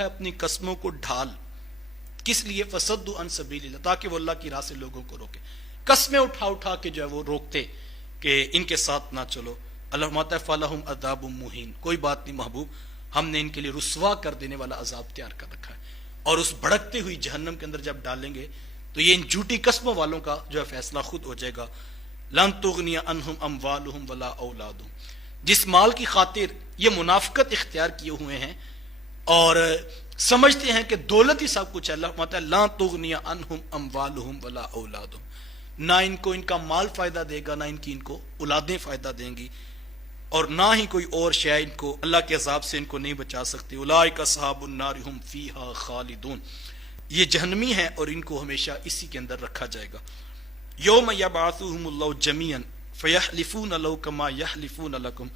رکھا ہے اپنی قسموں کو ڈھال. کس لیے؟ فصدوا عن سبیل اللہ، تاکہ وہ اللہ کی راہ سے لوگوں کو روکے. قسمیں اٹھا اٹھا کے جو ہے وہ روکتے کہ ان کے ساتھ نہ چلو. اللہ فرماتا ہے فَلَهُمْ عَذَابٌ مُّهِينٌ، کوئی بات نہیں محبوب، ہم نے ان کے لیے رسوا کر دینے والا عذاب تیار کر رکھا ہے. اور اس بھڑکتی ہوئی جہنم کے اندر جب ڈالیں گے تو یہ ان جھوٹی قسموں والوں کا جو ہے فیصلہ خود ہو جائے گا. لَن تُغْنِيَ عَنْهُمْ أَمْوَالُهُمْ وَلَا أَوْلَادُهُمْ، جس مال کی خاطر یہ منافقت اختیار کیے ہوئے ہیں اور سمجھتے ہیں کہ دولت ہی سب کچھ ہے. اللہ فرماتا ہے لَن تُغْنِيَ عَنْهُمْ أَمْوَالُهُمْ وَلَا أَوْلَادُهُمْ، نہ ان کو ان کا مال فائدہ دے گا، نہ ان کو اولادیں فائدہ دیں گی، اور نہ ہی کوئی اور شے ان کو اللہ کے عذاب سے ان کو نہیں بچا سکتی. اولئک اصحاب النار هم فیہا خالدون، یہ جہنمی ہیں اور ان کو ہمیشہ اسی کے اندر رکھا جائے گا. یوم یبعثهم اللہ جمیعا فیحلفون لہ کما یحلفون لکم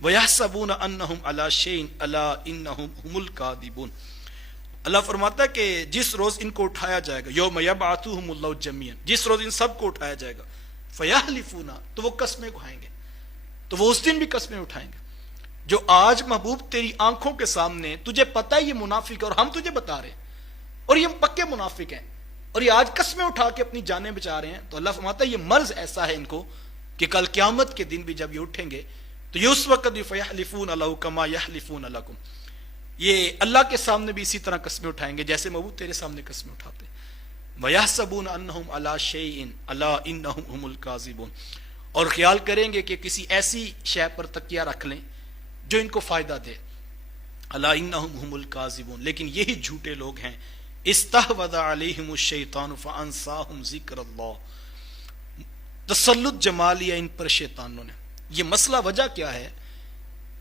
ویحسبون انہم علی شیء الا انہم هم الکاذبون. اللہ فرماتا ہے کہ جس روز ان کو اٹھایا جائے گا، یوم یبعثهم اللہ جمیعا، جس روز ان سب کو اٹھایا جائے گا، فیحلفون، تو وہ قسمیں کھائیں گے، تو وہ اس دن بھی قسمیں اٹھائیں گے. جو آج محبوب تیری آنکھوں کے سامنے تجھے پتہ ہے یہ منافق ہے اور ہم تجھے بتا رہے ہیں اور یہ پکے منافق ہیں اور یہ آج قسمیں اٹھا کے اپنی جانیں بچا رہے ہیں، تو اللہ فرماتا ہے یہ مرض ایسا ہے ان کو کہ کل قیامت کے دن بھی جب یہ اٹھیں گے تو یہ اس وقت بھی فیحلفون لہ کما یحلفون لکم، یہ اللہ کے سامنے بھی اسی طرح قسمیں اٹھائیں گے جیسے محبوب تیرے سامنے قسمیں اٹھاتے ہیں. ویحسبون انہم علی شیء الا انہم هم الکاذبون، اور خیال کریں گے کہ کسی ایسی شے پر تکیہ رکھ لیں جو ان کو فائدہ دے. الا انہم هم الکاذبون، لیکن یہی جھوٹے لوگ ہیں. استحوذ علیہم الشیطان فانساہم ذکر اللہ، تسلط جما لیا ان پر شیطانوں نے. یہ مسئلہ وجہ کیا ہے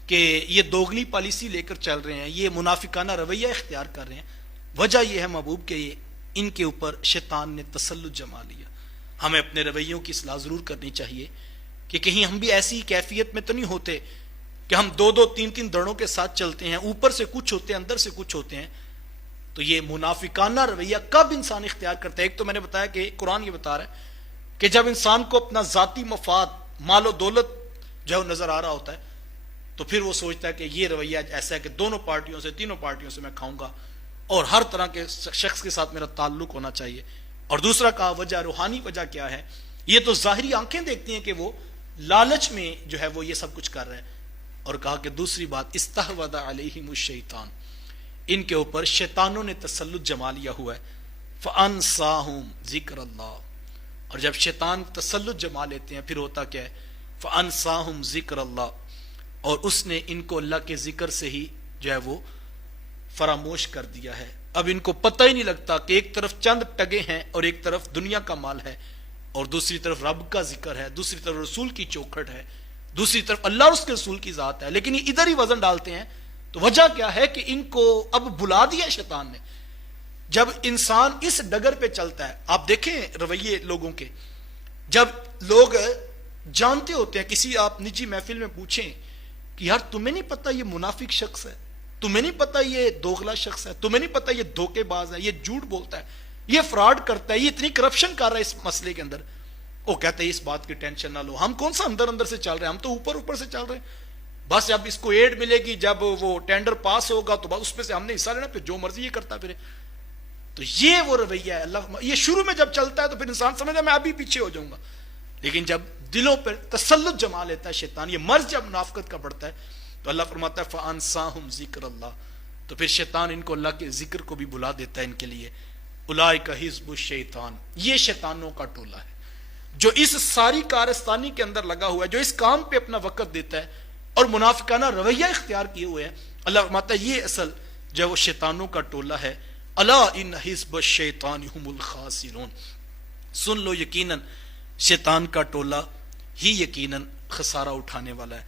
کہ یہ دوگلی پالیسی لے کر چل رہے ہیں، یہ منافقانہ رویہ اختیار کر رہے ہیں. وجہ یہ ہے محبوب کہ ان کے اوپر شیطان نے تسلط جما لیا. ہمیں اپنے رویوں کی اصلاح ضرور کرنی چاہیے کہ کہیں ہم بھی ایسی کیفیت میں تو نہیں ہوتے کہ ہم دو دو تین تین دڑوں کے ساتھ چلتے ہیں، اوپر سے کچھ ہوتے ہیں اندر سے کچھ ہوتے ہیں. تو یہ منافقانہ رویہ کب انسان اختیار کرتا ہے؟ ایک تو میں نے بتایا کہ قرآن یہ بتا رہا ہے کہ جب انسان کو اپنا ذاتی مفاد، مال و دولت جو ہے نظر آ رہا ہوتا ہے تو پھر وہ سوچتا ہے کہ یہ رویہ ایسا ہے کہ دونوں پارٹیوں سے، تینوں پارٹیوں سے میں کھاؤں گا اور ہر طرح کے شخص کے ساتھ میرا تعلق ہونا چاہیے. اور دوسرا کہا وجہ، روحانی وجہ کیا ہے؟ یہ تو ظاہری آنکھیں دیکھتی ہیں کہ وہ لالچ میں جو ہے وہ یہ سب کچھ کر رہے ہیں. اور کہا کہ دوسری بات استحوذ علیہم الشیطان، ان کے اوپر شیطانوں نے تسلط جما لیا ہوا ہے. فانساہم ذکر اللہ، اور جب شیطان تسلط جما لیتے ہیں پھر ہوتا کیا ہے؟ فانساہم ذکر اللہ، اور اس نے ان کو اللہ کے ذکر سے ہی جو ہے وہ فراموش کر دیا ہے. اب ان کو پتہ ہی نہیں لگتا کہ ایک طرف چند ٹگے ہیں اور ایک طرف دنیا کا مال ہے، اور دوسری طرف رب کا ذکر ہے، دوسری طرف رسول کی چوکھٹ ہے، دوسری طرف اللہ اور اس کے رسول کی ذات ہے، لیکن یہ ادھر ہی وزن ڈالتے ہیں. تو وجہ کیا ہے کہ ان کو اب بلا دیا شیطان نے. جب انسان اس ڈگر پہ چلتا ہے، آپ دیکھیں رویے لوگوں کے، جب لوگ جانتے ہوتے ہیں، کسی آپ نجی محفل میں پوچھیں کہ یار تمہیں نہیں پتا یہ منافق شخص ہے، تمہیں نہیں پتا یہ دوغلا شخص ہے، تمہیں نہیں پتا یہ دھوکے باز ہے، یہ جھوٹ بولتا ہے، یہ فراڈ کرتا ہے، یہ اتنی کرپشن کر رہا ہے اس مسئلے کے اندر، وہ کہتے ہیں اس بات کی ٹینشن نہ لو، ہم کون سا اندر اندر سے چل رہے ہیں، ہم تو اوپر اوپر سے چل رہے ہیں، بس جب اس کو ایڈ ملے گی، جب وہ ٹینڈر پاس ہوگا تو بس اس پہ سے ہم نے حصہ لینا، پھر جو مرضی یہ کرتا پھر. تو یہ وہ رویہ ہے. اللہ یہ شروع میں جب چلتا ہے تو پھر انسان سمجھتا ہے میں ابھی پیچھے ہو جاؤں گا، لیکن جب دلوں پر تسلط جما لیتا ہے شیطان، یہ مرض جب منافقت کا بڑھتا ہے تو اللہ فرماتا ہے فانساہم ذکر اللہ، تو پھر شیطان ان کو اللہ کے ذکر کو بھی بلا دیتا ہے ان کے لیے. اولئک حزب الشیطان، یہ شیطانوں کا ٹولہ ہے جو اس ساری کارستانی کے اندر لگا ہوا ہے، جو اس کام پہ اپنا وقت دیتا ہے اور منافقانہ رویہ اختیار کیے ہوئے ہیں. اللہ فرماتا ہے یہ اصل جو ہے وہ شیطانوں کا ٹولہ ہے. الا ان حزب الشیطان هم الخاسرون، سن لو یقیناً شیطان کا ٹولہ ہی یقیناً خسارہ اٹھانے والا ہے.